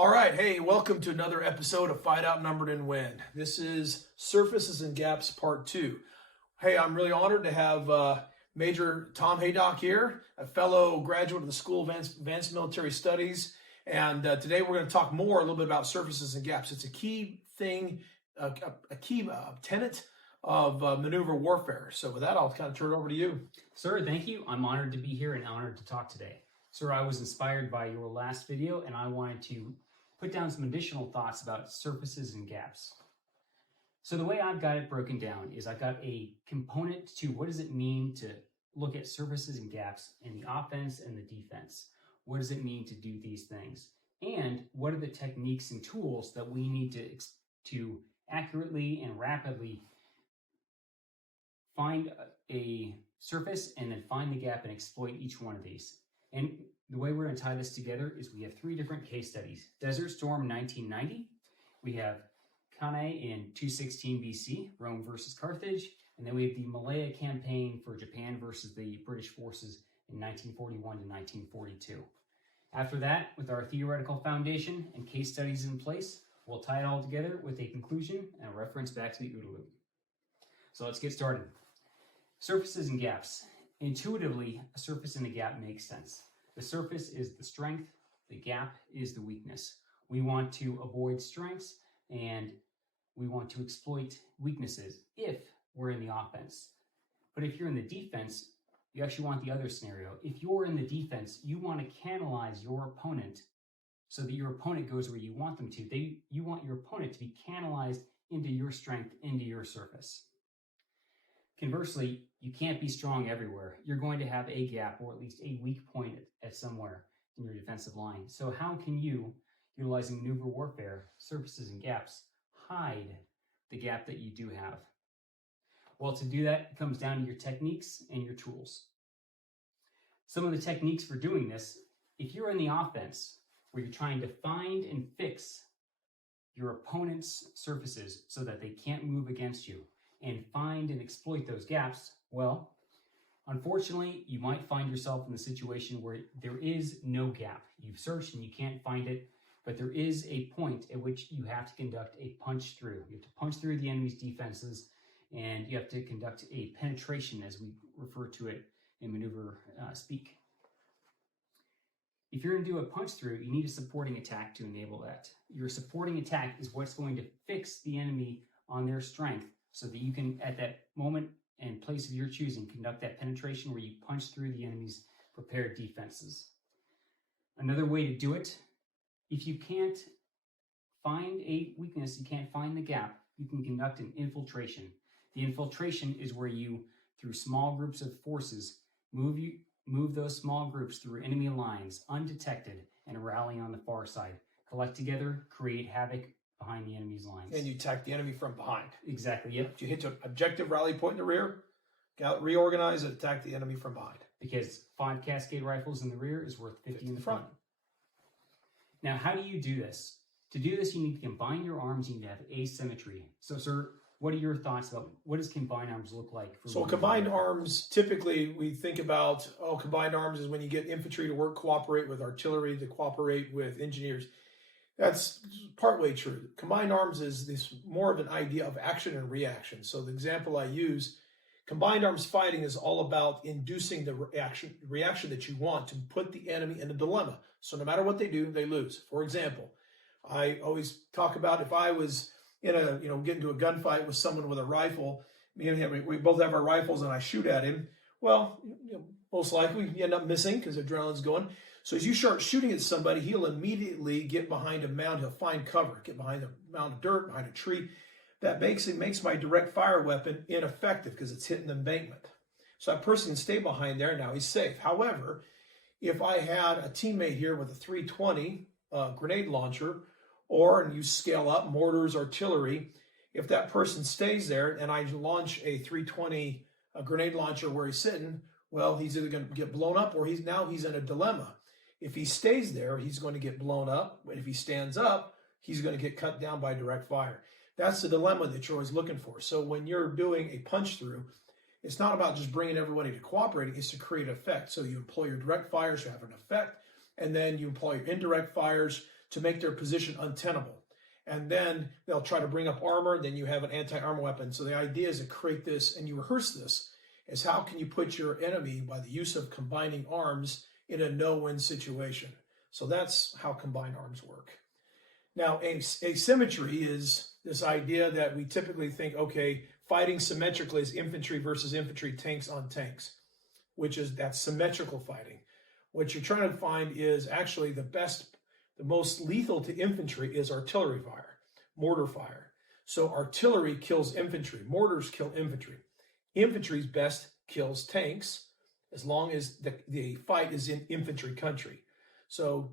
All right, hey, welcome to another episode of Fight Outnumbered and Win. This is Surfaces and Gaps Part 2. Hey, I'm really honored to have Major Tom Haydock here, a fellow graduate of the School of Advanced Military Studies. And today we're going to talk more a little bit about surfaces and gaps. It's a key thing, a key tenet of maneuver warfare. So with that, I'll kind of turn it over to you. Sir, thank you. I'm honored to be here and honored to talk today. Sir, I was inspired by your last video and I wanted to put down some additional thoughts about surfaces and gaps. So the way I've got it broken down is I've got a component to what does it mean to look at surfaces and gaps in the offense and the defense. What does it mean to do these things? And what are the techniques and tools that we need to accurately and rapidly find a surface and then find the gap and exploit each one of these. And the way we're going to tie this together is we have three different case studies. Desert Storm 1990, we have Cannae in 216 BC, Rome versus Carthage, and then we have the Malaya campaign for Japan versus the British forces in 1941 to 1942. After that, with our theoretical foundation and case studies in place, we'll tie it all together with a conclusion and a reference back to the OODA loop. So let's get started. Surfaces and gaps. Intuitively, a surface and a gap makes sense. The surface is the strength, the gap is the weakness. We want to avoid strengths and we want to exploit weaknesses if we're in the offense. But if you're in the defense, you actually want the other scenario. If you're in the defense, you want to canalize your opponent so that your opponent goes where you want them to. You want your opponent to be canalized into your strength, into your surface. Conversely, you can't be strong everywhere. You're going to have a gap or at least a weak point at somewhere in your defensive line. So how can you, utilizing maneuver warfare, surfaces and gaps, hide the gap that you do have? Well, to do that, it comes down to your techniques and your tools. Some of the techniques for doing this, if you're in the offense where you're trying to find and fix your opponent's surfaces so that they can't move against you, and find and exploit those gaps, well, unfortunately, you might find yourself in the situation where there is no gap. You've searched and you can't find it, but there is a point at which you have to conduct a punch through. You have to punch through the enemy's defenses, and you have to conduct a penetration, as we refer to it in maneuver speak. If you're going to do a punch through, you need a supporting attack to enable that. Your supporting attack is what's going to fix the enemy on their strength, so that you can, at that moment and place of your choosing, conduct that penetration where you punch through the enemy's prepared defenses. Another way to do it, if you can't find a weakness, you can't find the gap, you can conduct an infiltration. The infiltration is where you, through small groups of forces, move those small groups through enemy lines undetected and rally on the far side. Collect together, create havoc behind the enemy's lines. And you attack the enemy from behind. Exactly, yep. You hit an objective rally point in the rear, reorganize and attack the enemy from behind. Because 5 Cascade rifles in the rear is worth 50 in the front. Now, how do you do this? To do this, you need to combine your arms, you need to have asymmetry. So, sir, what are your thoughts about what does combined arms look like? So combined arms, typically we think about, combined arms is when you get infantry to cooperate with artillery, to cooperate with engineers. That's partway true. Combined arms is this more of an idea of action and reaction. So the example I use, combined arms fighting is all about inducing the reaction that you want to put the enemy in a dilemma. So no matter what they do, they lose. For example, I always talk about if I was in get into a gunfight with someone with a rifle, we both have our rifles and I shoot at him. Well, most likely you end up missing because adrenaline's going. So as you start shooting at somebody, he'll immediately get behind a mound, he'll find cover, get behind a mound of dirt, behind a tree. That makes my direct fire weapon ineffective because it's hitting the embankment. So that person can stay behind there, now he's safe. However, if I had a teammate here with a 320 grenade launcher, and you scale up mortars, artillery, if that person stays there and I launch a 320 grenade launcher where he's sitting, well, he's either going to get blown up or he's in a dilemma. If he stays there, he's going to get blown up. But if he stands up, he's going to get cut down by direct fire. That's the dilemma that you're always looking for. So when you're doing a punch through, it's not about just bringing everybody to cooperating, it's to create effect. So you employ your direct fires to have an effect, and then you employ your indirect fires to make their position untenable. And then they'll try to bring up armor, then you have an anti-armor weapon. So the idea is to create this, and you rehearse this, is how can you put your enemy by the use of combining arms in a no-win situation. So that's how combined arms work. Now, asymmetry is this idea that we typically think, okay, fighting symmetrically is infantry versus infantry, tanks on tanks, that's symmetrical fighting. What you're trying to find is actually the most lethal to infantry is artillery fire, mortar fire. So artillery kills infantry, mortars kill infantry. Infantry's best kills tanks as long as the fight is in infantry country. So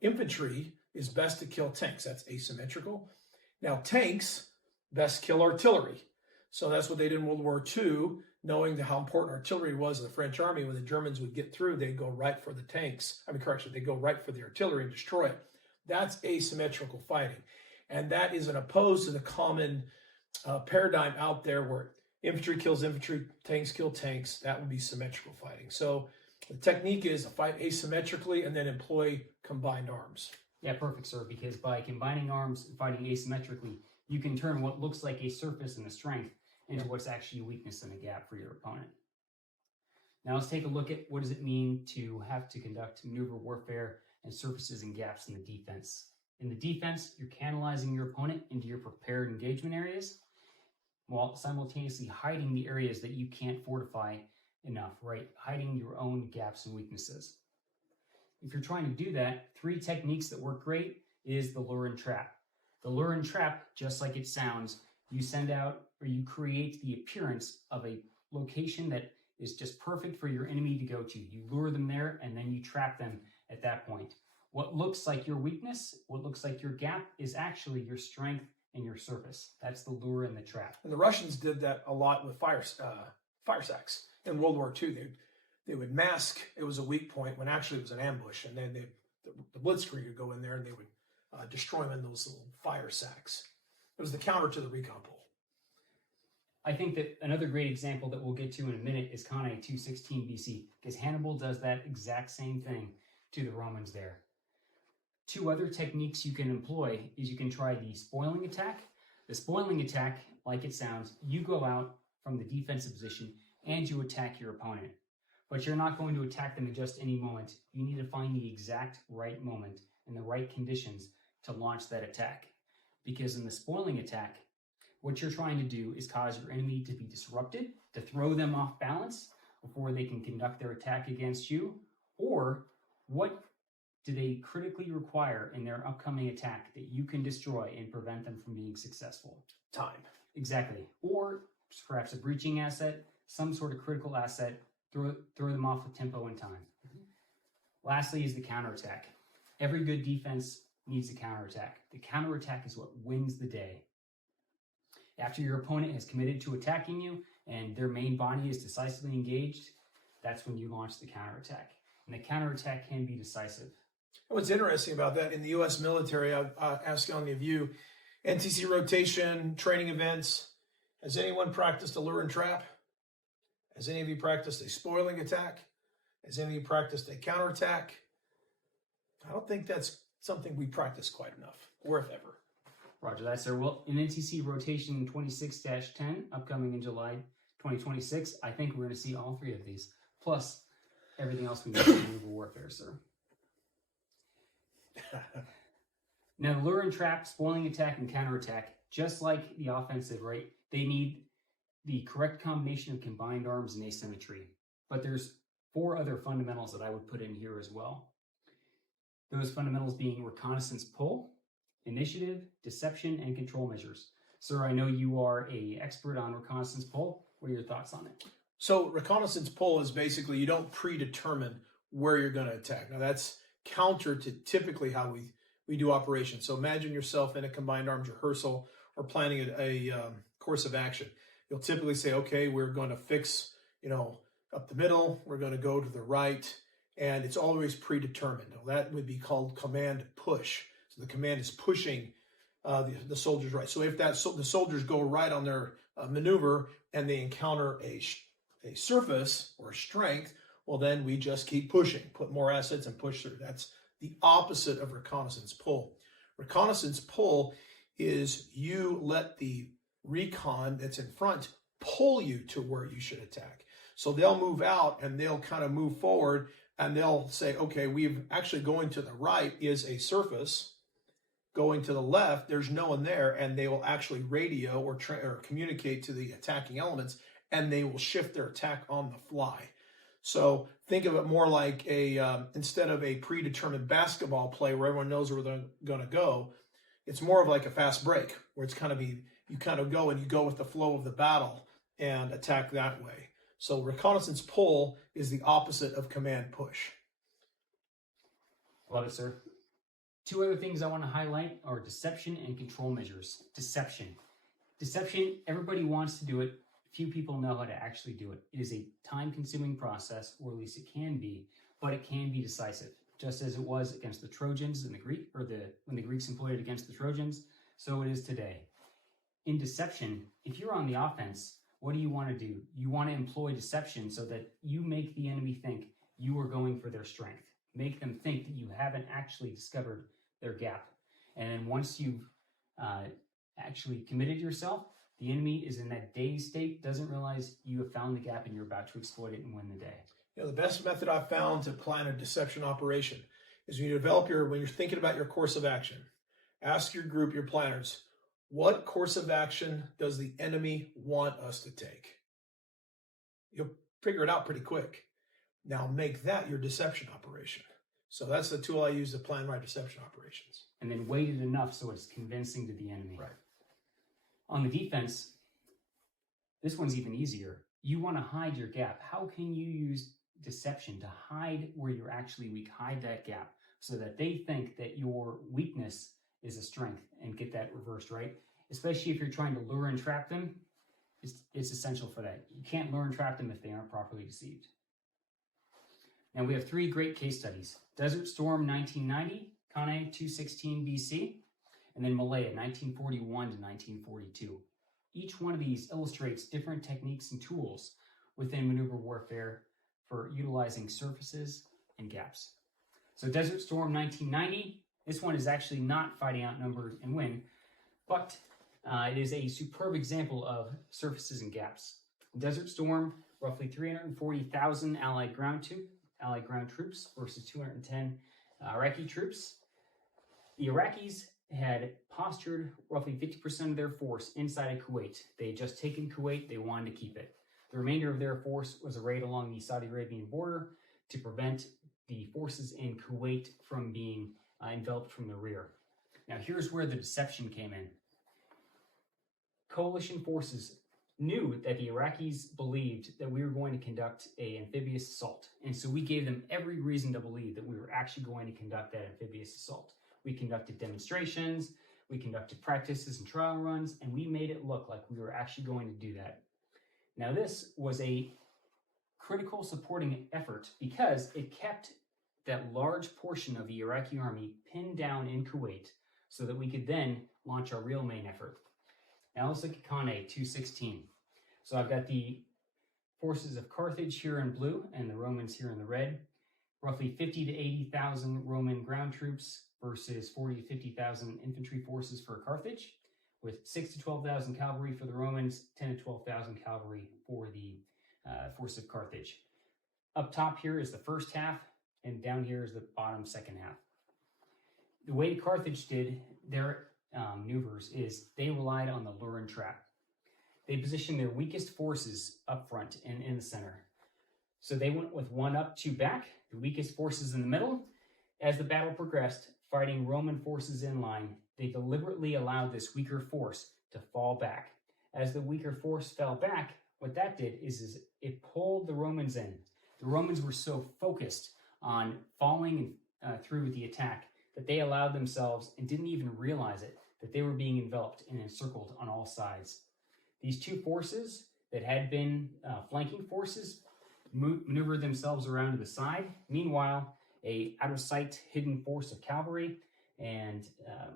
infantry is best to kill tanks. That's asymmetrical. Now tanks best kill artillery. So that's what they did in World War II, knowing how important artillery was in the French army. When the Germans would get through, they'd go right for the tanks. They'd go right for the artillery and destroy it. That's asymmetrical fighting. And that is an opposed to the common paradigm out there where infantry kills infantry, tanks kill tanks. That would be symmetrical fighting. So the technique is to fight asymmetrically and then employ combined arms. Yeah, perfect, sir, because by combining arms and fighting asymmetrically, you can turn what looks like a surface and a strength into what's actually a weakness and a gap for your opponent. Now let's take a look at what does it mean to have to conduct maneuver warfare and surfaces and gaps in the defense. In the defense, you're canalizing your opponent into your prepared engagement areas while simultaneously hiding the areas that you can't fortify enough, right? Hiding your own gaps and weaknesses. If you're trying to do that, 3 techniques that work great is the lure and trap. The lure and trap, just like it sounds, you send out or you create the appearance of a location that is just perfect for your enemy to go to. You lure them there and then you trap them at that point. What looks like your weakness, what looks like your gap is actually your strength and your surface. That's the lure and the trap. And the Russians did that a lot with fire sacks. In World War II, they would mask it was a weak point when actually it was an ambush. And then the blitzkrieg would go in there and they would destroy them in those little fire sacks. It was the counter to the recon pole. I think that another great example that we'll get to in a minute is Cannae 216 BC, because Hannibal does that exact same thing to the Romans there. 2 other techniques you can employ is you can try the spoiling attack. The spoiling attack, like it sounds, you go out from the defensive position and you attack your opponent. But you're not going to attack them in just any moment. You need to find the exact right moment and the right conditions to launch that attack. Because in the spoiling attack, what you're trying to do is cause your enemy to be disrupted, to throw them off balance before they can conduct their attack against you, or what do they critically require in their upcoming attack that you can destroy and prevent them from being successful? Time. Exactly. Or perhaps a breaching asset, some sort of critical asset, throw them off with tempo and time. Mm-hmm. Lastly is the counterattack. Every good defense needs a counterattack. The counterattack is what wins the day. After your opponent has committed to attacking you and their main body is decisively engaged, that's when you launch the counterattack. And the counterattack can be decisive. What's interesting about that, in the U.S. military, I'll ask any of you, NTC rotation, training events, has anyone practiced a lure and trap? Has any of you practiced a spoiling attack? Has any of you practiced a counterattack? I don't think that's something we practice quite enough, or if ever. Roger that, sir. Well, in NTC rotation 26-10, upcoming in July 2026, I think we're going to see all 3 of these, plus everything else we need for maneuver warfare, sir. Now, the lure and trap, spoiling attack, and counterattack, just like the offensive, right? They need the correct combination of combined arms and asymmetry. But there's 4 other fundamentals that I would put in here as well. Those fundamentals being reconnaissance pull, initiative, deception, and control measures. Sir, I know you are an expert on reconnaissance pull. What are your thoughts on it? So reconnaissance pull is basically you don't predetermine where you're going to attack. Now that's counter to typically how we do operations. So imagine yourself in a combined arms rehearsal or planning a course of action. You'll typically say, okay, we're going to fix, up the middle. We're going to go to the right. And it's always predetermined. Now, that would be called command push. So the command is pushing the soldiers right. So if the soldiers go right on their maneuver and they encounter a surface or strength, well, then we just keep pushing, put more assets and push through. That's the opposite of reconnaissance pull. Reconnaissance pull is you let the recon that's in front pull you to where you should attack. So they'll move out and they'll kind of move forward and they'll say, okay, we've actually going to the right is a surface. Going to the left, there's no one there, and they will actually radio or communicate to the attacking elements, and they will shift their attack on the fly. So think of it more like instead of a predetermined basketball play where everyone knows where they're going to go, it's more of like a fast break where it's kind of you kind of go and you go with the flow of the battle and attack that way. So reconnaissance pull is the opposite of command push. Love it, sir. Two other things I want to highlight are deception and control measures. Deception. Deception, everybody wants to do it. Few people know how to actually do it. It is a time-consuming process, or at least it can be, but it can be decisive. Just as it was against the Trojans in the Greek, when the Greeks employed it against the Trojans, so it is today. In deception, if you're on the offense, what do you want to do? You want to employ deception so that you make the enemy think you are going for their strength. Make them think that you haven't actually discovered their gap. And then once you've actually committed yourself, the enemy is in that dazed state, doesn't realize you have found the gap and you're about to exploit it and win the day. You know, the best method I've found to plan a deception operation is when you're thinking about your course of action, ask your group, your planners, what course of action does the enemy want us to take? You'll figure it out pretty quick. Now make that your deception operation. So that's the tool I use to plan my deception operations. And then weight it enough so it's convincing to the enemy. Right. On the defense, this one's even easier. You want to hide your gap. How can you use deception to hide where you're actually weak? Hide that gap so that they think that your weakness is a strength and get that reversed, right? Especially if you're trying to lure and trap them, it's essential for that. You can't lure and trap them if they aren't properly deceived. Now we have three great case studies. Desert Storm 1990, Kane 216 BC, and then Malaya 1941 to 1942. Each one of these illustrates different techniques and tools within maneuver warfare for utilizing surfaces and gaps. So Desert Storm 1990, this one is actually not fighting outnumbered and win, but it is a superb example of surfaces and gaps. Desert Storm, roughly 340,000 Allied ground troops versus 210 Iraqi troops. The Iraqis had postured roughly 50% of their force inside of Kuwait. They had just taken Kuwait, they wanted to keep it. The remainder of their force was arrayed along the Saudi Arabian border to prevent the forces in Kuwait from being enveloped from the rear. Now here's where the deception came in. Coalition forces knew that the Iraqis believed that we were going to conduct an amphibious assault. And so we gave them every reason to believe that we were actually going to conduct that amphibious assault. We conducted demonstrations, we conducted practices and trial runs, and we made it look like we were actually going to do that. Now this was a critical supporting effort because it kept that large portion of the Iraqi army pinned down in Kuwait so that we could then launch our real main effort. Now let's look at Kane 216. So I've got the forces of Carthage here in blue and the Romans here in the red. Roughly 50 to 80,000 Roman ground troops versus 40 to 50,000 infantry forces for Carthage, with 6 to 12,000 cavalry for the Romans, 10 to 12,000 cavalry for the force of Carthage. Up top here is the first half, and down here is the bottom second half. The way Carthage did their maneuvers is they relied on the lure and trap. They positioned their weakest forces up front and in the center. So they went with one up, two back, the weakest forces in the middle. As the battle progressed, fighting Roman forces in line, they deliberately allowed this weaker force to fall back. As the weaker force fell back, what that did is it pulled the Romans in. The Romans were so focused on falling through the attack that they allowed themselves and didn't even realize it, that they were being enveloped and encircled on all sides. These two forces that had been flanking forces maneuvered themselves around to the side. Meanwhile, a out-of-sight hidden force of cavalry and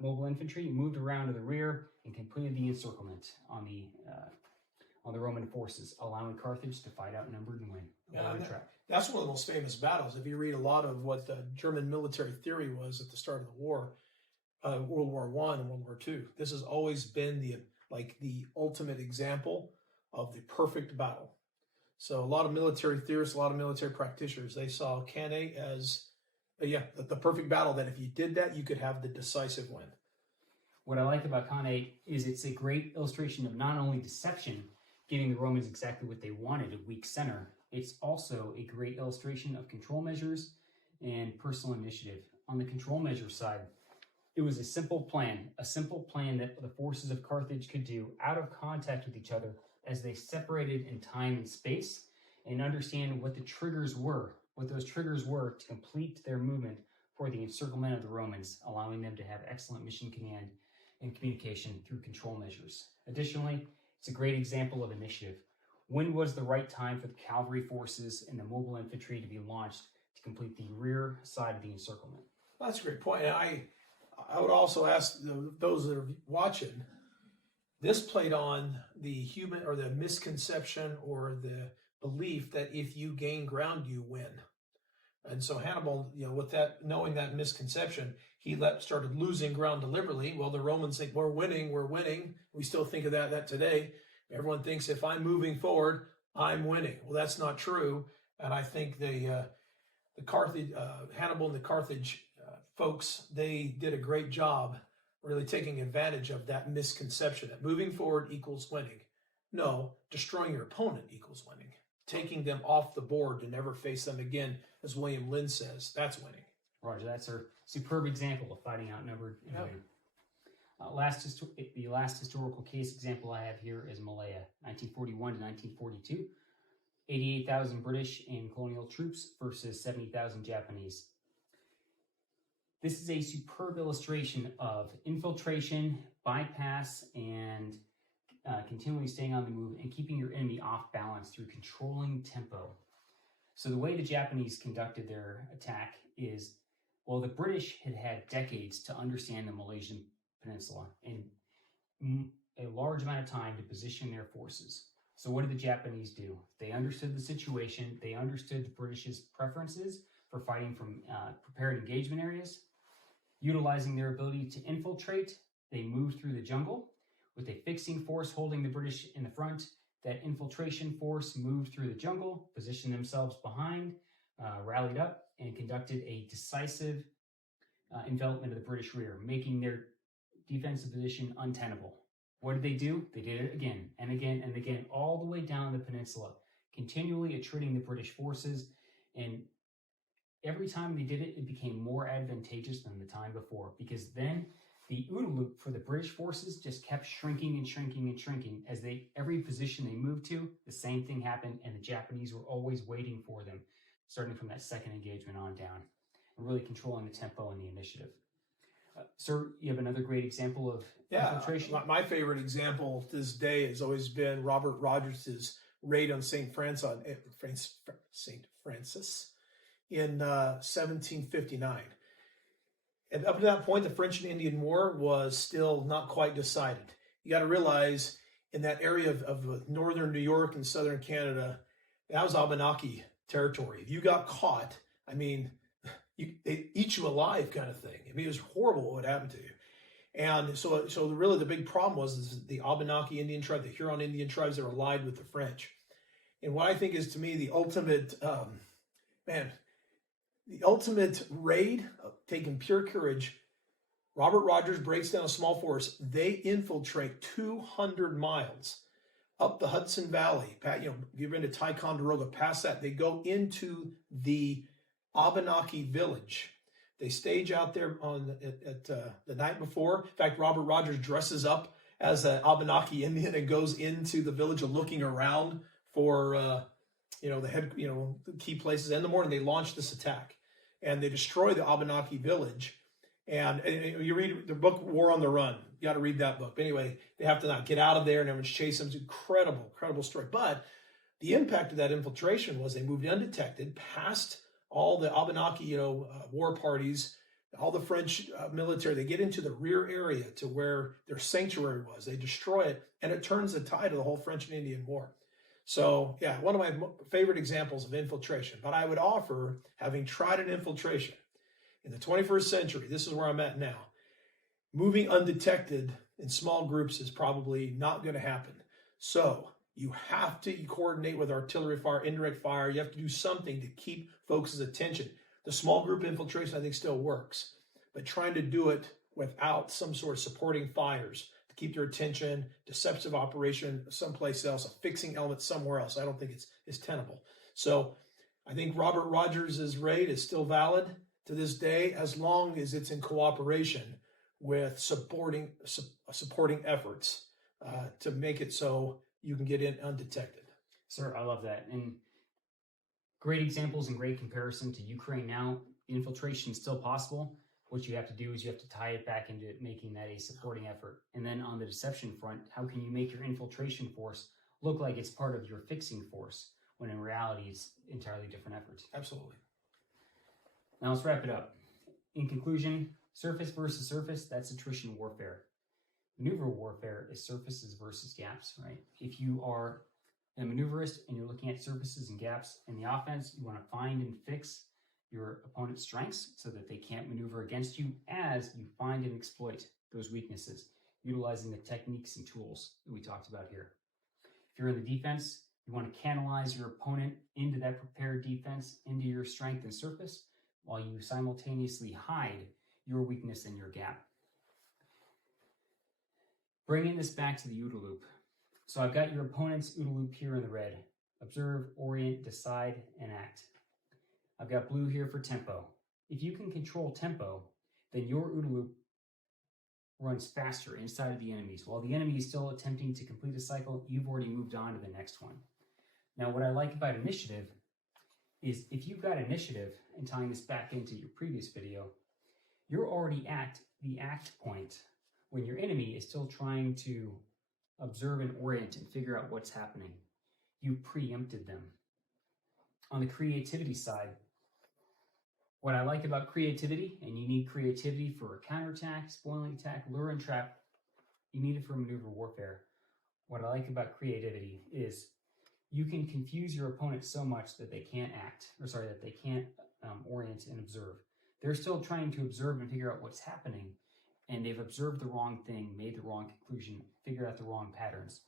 mobile infantry moved around to the rear and completed the encirclement on on the Roman forces, allowing Carthage to fight outnumbered and win. That's one of the most famous battles. If you read a lot of what the German military theory was at the start of the war, World War I and World War II, this has always been the ultimate example of the perfect battle. So a lot of military theorists, a lot of military practitioners, they saw Cannae as the perfect battle, that if you did that, you could have the decisive win. What I like about Cannae is it's a great illustration of not only deception, giving the Romans exactly what they wanted, a weak center, it's also a great illustration of control measures and personal initiative. On the control measure side, it was a simple plan that the forces of Carthage could do out of contact with each other as they separated in time and space, and understand what the triggers were, what those triggers were to complete their movement for the encirclement of the Romans, allowing them to have excellent mission command and communication through control measures. Additionally, it's a great example of initiative. When was the right time for the cavalry forces and the mobile infantry to be launched to complete the rear side of the encirclement? Well, that's a great point. And I would also ask those that are watching, this played on the human or the misconception or the belief that if you gain ground, you win. And so Hannibal, with that, knowing that misconception, he started losing ground deliberately. Well, the Romans think we're winning. We still think of that today. Everyone thinks if I'm moving forward, I'm winning. Well, that's not true. And I think the Carthage, Hannibal and the Carthage folks, they did a great job really taking advantage of that misconception that moving forward equals winning. No, destroying your opponent equals winning. Taking them off the board to never face them again, as William Lynn says, that's winning. Roger, that's a superb example of fighting outnumbered and winning. The last historical case example I have here is Malaya, 1941 to 1942. 88,000 British and colonial troops versus 70,000 Japanese. This is a superb illustration of infiltration, bypass, and continually staying on the move and keeping your enemy off balance through controlling tempo. So the way the Japanese conducted their attack is, well, the British had had decades to understand the Malaysian Peninsula and a large amount of time to position their forces. So what did the Japanese do? They understood the situation. They understood the British's preferences for fighting from prepared engagement areas. Utilizing their ability to infiltrate, they moved through the jungle with a fixing force holding the British in the front. That infiltration force moved through the jungle, positioned themselves behind, rallied up, and conducted a decisive envelopment of the British rear, making their defensive position untenable. What did they do? They did it again and again and again, all the way down the peninsula, continually attriting the British forces. And every time they did it, it became more advantageous than the time before, because then the OODA loop for the British forces just kept shrinking and shrinking and shrinking. As every position they moved to, the same thing happened, and the Japanese were always waiting for them, starting from that second engagement on down, and really controlling the tempo and the initiative. Sir, you have another great example of infiltration? My favorite example to this day has always been Robert Rogers' raid on St. Francis in 1759. And up to that point, the French and Indian War was still not quite decided. You got to realize in that area of northern New York and southern Canada, that was Abenaki territory. If you got caught, they eat you alive kind of thing. It was horrible what would happen to you. And so really the big problem was the Abenaki Indian tribe, the Huron Indian tribes that were allied with the French. And what I think is, to me, the ultimate, the ultimate raid, taking pure courage. Robert Rogers breaks down a small force. They infiltrate 200 miles up the Hudson Valley. You've been to Ticonderoga, past that. They go into the Abenaki village. They stage out there at the night before. In fact, Robert Rogers dresses up as an Abenaki Indian and goes into the village looking around for the key places. In the morning, they launch this attack, and they destroy the Abenaki village. And you read the book War on the Run. You got to read that book. But anyway, they have to not get out of there, and everyone's chasing them. It's an incredible story. But the impact of that infiltration was they moved undetected past all the Abenaki, war parties all the French military, they get into the rear area to where their sanctuary was. They destroy it, and it turns the tide of the whole French and Indian War. So, yeah, one of my favorite examples of infiltration. But I would offer, having tried an infiltration in the 21st century, this is where I'm at now. Moving undetected in small groups is probably not going to happen. So you have to coordinate with artillery fire, indirect fire. You have to do something to keep folks' attention. The small group infiltration, I think, still works. But trying to do it without some sort of supporting fires to keep your attention, deceptive operation someplace else, a fixing element somewhere else, I don't think it's tenable. So I think Robert Rogers' raid is still valid to this day as long as it's in cooperation with supporting efforts to make it so you can get in undetected. Sir, I love that. And great examples and great comparison to Ukraine now. Infiltration is still possible. What you have to do is you have to tie it back into making that a supporting effort. And then on the deception front, how can you make your infiltration force look like it's part of your fixing force when in reality it's entirely different efforts? Absolutely. Now let's wrap it up. In conclusion, surface versus surface, that's attrition warfare. Maneuver warfare is surfaces versus gaps, right? If you are a maneuverist and you're looking at surfaces and gaps in the offense, you want to find and fix your opponent's strengths so that they can't maneuver against you as you find and exploit those weaknesses, utilizing the techniques and tools that we talked about here. If you're in the defense, you want to canalize your opponent into that prepared defense, into your strength and surface, while you simultaneously hide your weakness and your gap. Bringing this back to the OODA loop. So I've got your opponent's OODA loop here in the red. Observe, orient, decide, and act. I've got blue here for tempo. If you can control tempo, then your OODA loop runs faster inside of the enemies. While the enemy is still attempting to complete a cycle, you've already moved on to the next one. Now, what I like about initiative is if you've got initiative, and tying this back into your previous video, you're already at the act point when your enemy is still trying to observe and orient and figure out what's happening. You preempted them. On the creativity side, what I like about creativity, and you need creativity for a counterattack, spoiling attack, lure and trap, you need it for maneuver warfare. What I like about creativity is you can confuse your opponent so much that they can't that they can't orient and observe. They're still trying to observe and figure out what's happening, and they've observed the wrong thing, made the wrong conclusion, figured out the wrong patterns.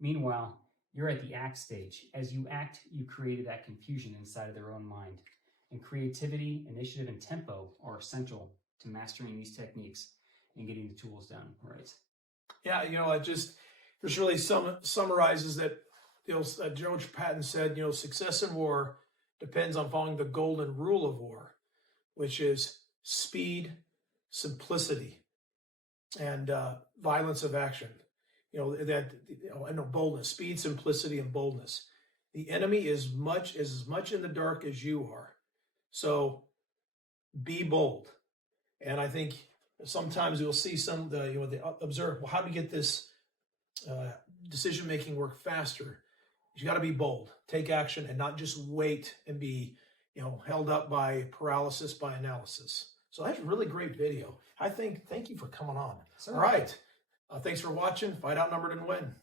Meanwhile, you're at the act stage. As you act, you created that confusion inside of their own mind. And creativity, initiative, and tempo are essential to mastering these techniques and getting the tools down right. Yeah, it just really summarizes that. George Patton said, success in war depends on following the golden rule of war, which is speed, simplicity, and violence of action. Boldness, speed, simplicity, and boldness. The enemy is as much in the dark as you are. So be bold. And I think sometimes you'll see they observe, well, how do you get this decision-making work faster? You got to be bold, take action, and not just wait and be, held up by paralysis by analysis. So that's a really great video. Thank you for coming on. Sir. All right. Thanks for watching. Fight Outnumbered and Win.